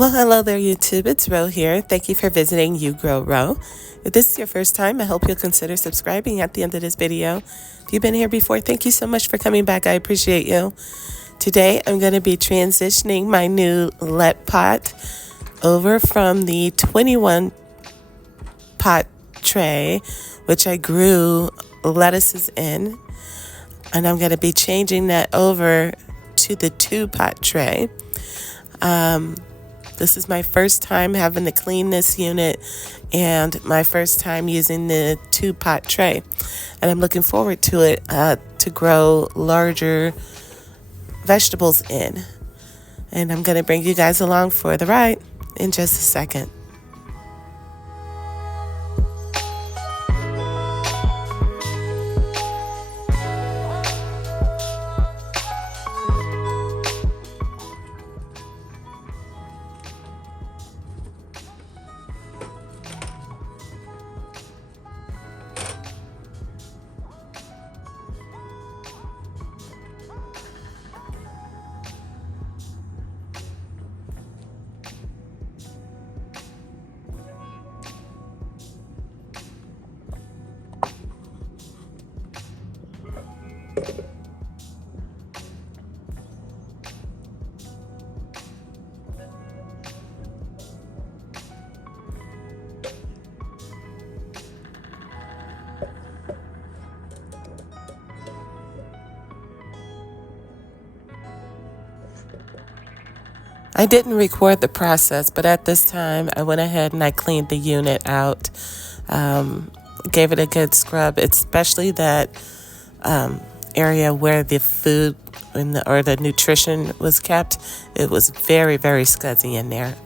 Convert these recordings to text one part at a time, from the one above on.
Well, hello there, YouTube. It's Ro here. Thank you for visiting You Grow Ro. If this is your first time, I hope you'll consider subscribing at the end of this video. If you've been here before, thank you so much for coming back. I appreciate you. Today, I'm going to be transitioning my new LetPot over from the 21 pot tray, which I grew lettuces in, and I'm going to be changing that over to the 2-pot tray. This is my first time having to clean this unit and my first time using the 2-pot tray. And I'm looking forward to it to grow larger vegetables in. And I'm going to bring you guys along for the ride in just a second. I didn't record the process, but at this time I went ahead and I cleaned the unit out, gave it a good scrub, especially that area where the food or the nutrition was kept. It was very, very scuzzy in there.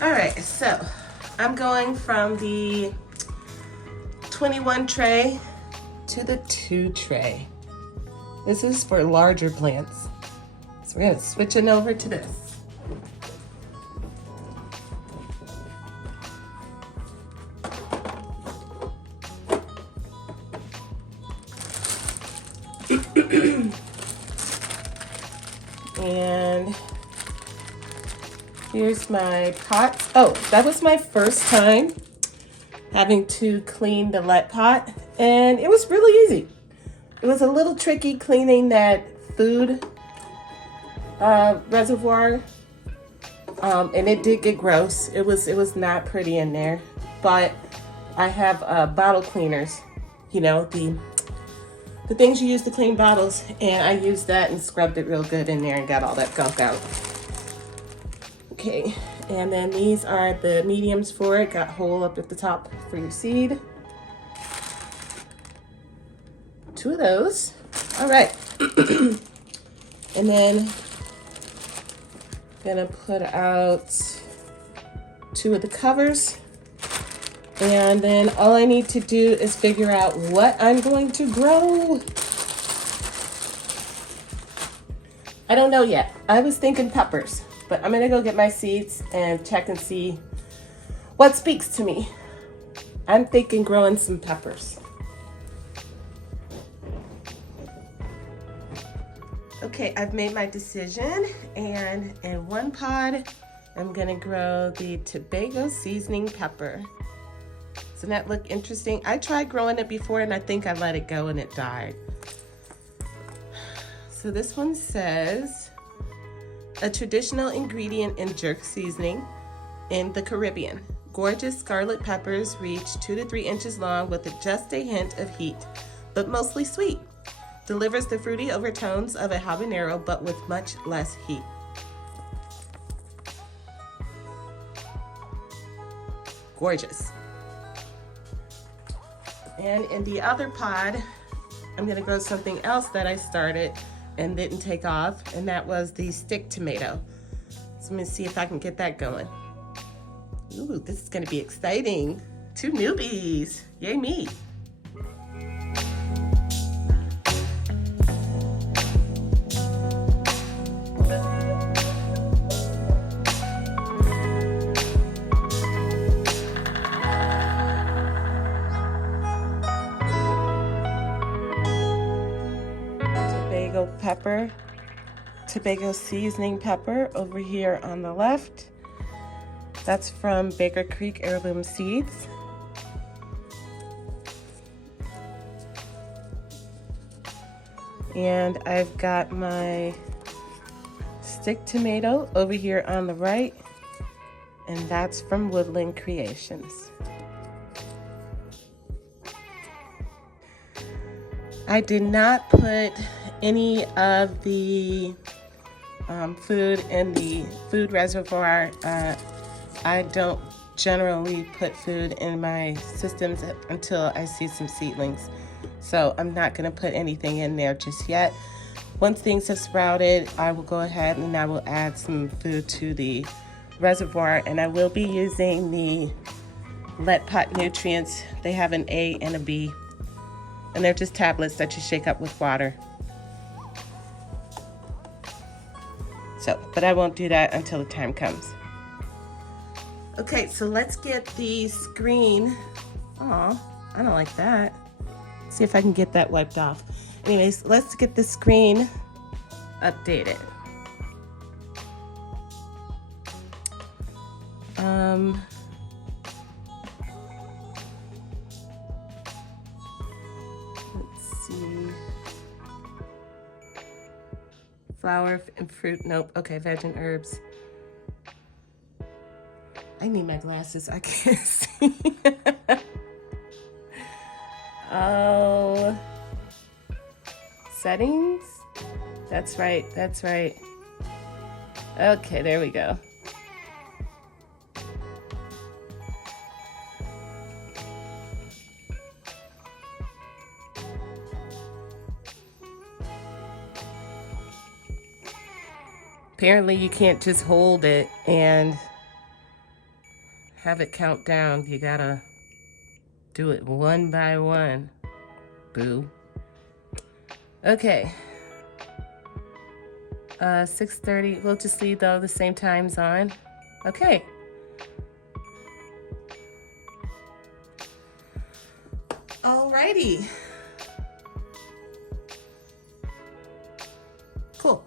All right, so I'm going from the 21 tray to the 2 tray. This is for larger plants. So we're gonna switch it over to this. And here's my pot. Oh, that was my first time having to clean the LetPot, and it was really easy. It was a little tricky cleaning that food reservoir, and it did get gross. It was not pretty in there, but I have bottle cleaners, you know, the things you use to clean bottles, and I used that and scrubbed it real good in there and got all that gunk out. Okay, and then these are the mediums for it. Got a hole up at the top for your seed. 2 of those. All right. And then gonna put out 2 of the covers. And then all I need to do is figure out what I'm going to grow. I don't know yet. I was thinking peppers. But I'm gonna go get my seeds and check and see what speaks to me. I'm thinking growing some peppers. Okay, I've made my decision, and in 1 pod, I'm gonna grow the Tobago Seasoning pepper. Doesn't that look interesting? I tried growing it before and I think I let it go and it died. So this one says, a traditional ingredient in jerk seasoning in the Caribbean. Gorgeous scarlet peppers reach 2 to 3 inches long with just a hint of heat, but mostly sweet. Delivers the fruity overtones of a habanero, but with much less heat. Gorgeous. And in the other pod, I'm gonna grow something else that I started and didn't take off, and that was the stick tomato. So I'm gonna see if I can get that going. Ooh, this is gonna be exciting. 2 newbies, yay me. Pepper, Tobago Seasoning pepper over here on the left. That's from Baker Creek Heirloom Seeds. And I've got my stick tomato over here on the right, and that's from Woodland Creations. I did not put any of the food in the food reservoir. I don't generally put food in my systems until I see some seedlings. So I'm not gonna put anything in there just yet. Once things have sprouted, I will go ahead and I will add some food to the reservoir, and I will be using the LetPot nutrients. They have an A and a B, and they're just tablets that you shake up with water. So, but I won't do that until the time comes. Okay, so let's get the screen. Oh, I don't like that. See if I can get that wiped off. Anyways, let's get the screen updated. Let's see. Flower and fruit, nope. Okay, veg and herbs. I need my glasses, I can't see. Oh, settings? That's right, that's right. Okay, there we go. Apparently you can't just hold it and have it count down. You gotta do it one by one. Boo. Okay. 6:30, we'll just leave all the same times on. Okay. Alrighty. Cool.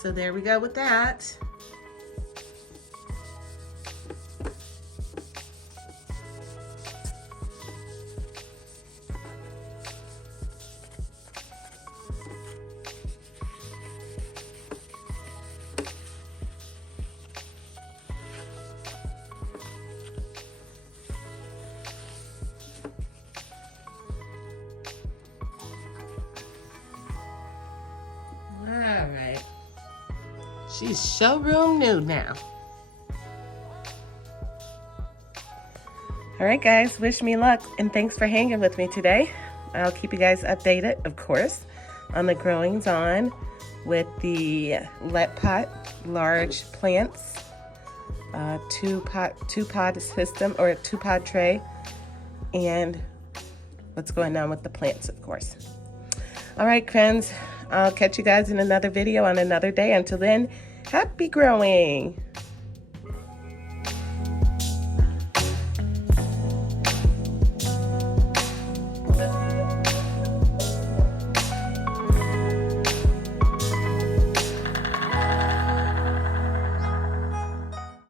So there we go with that. All right. She's showroom new now. All right, guys, wish me luck, and thanks for hanging with me today. I'll keep you guys updated, of course, on the growings on with the LetPot large plants, two pod system, or a 2-pod tray, and what's going on with the plants, of course. All right, friends, I'll catch you guys in another video on another day. Until then, happy growing.